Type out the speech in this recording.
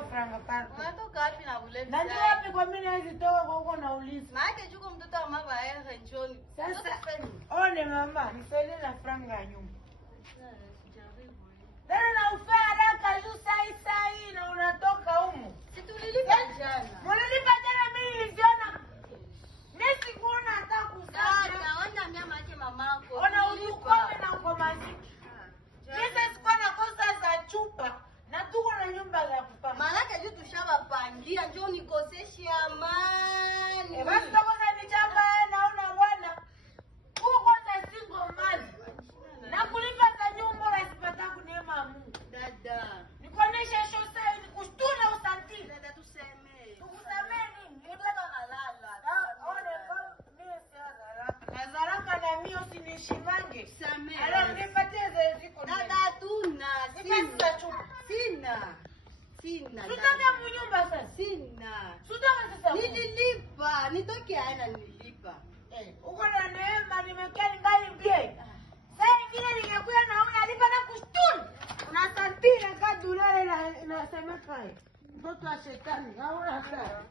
natoa franga parko. Unatoka wapi na ule mzee? Najua wapi kwa mimi naweza toa huko na ulizi. Maana juko mtoto wa mama yeye njoni. Sasa one mama, nisaidie na franga ya nyumba. Tena na ufea haraka juu sai na unatoka humo. Si tulilipa jana. Mulilipa jana mimi niliziona. Nesi kuna hata kusasa. Naona mama yake mamako. Ona utukome na uko maziki. Sasa sikuwa na kosa za chupa na tuko na nyumba za kupanga. Maana juu tushawapangia njoo nikoseshi amani. Basi tokoza ni chamba naona bwana. Huko kwanza single man. Na kulipa za nyumba unasipata kunema Mungu. Dada. Nikuoneshe show sasa nikushtuna usantini. Dada tusemee. Tukusamee nini? Mtoto analala. Ole mimi si Nazaraka na mimi usinishimange. Tusemee. Ala nipatie zile ziko. Dada tuna. Sina chupa. Sina. Tutaka mnyumba sasa. Sina. Tutaka sasa. Nililipa. Nitoke aina nililipa. Uko na neema nimekaa ningali mbie. Sasa ingine ningekuja na unalipa na kushtuni. Unasantina kadulale na inasemeka. Mtoto wa shetani hauna saa.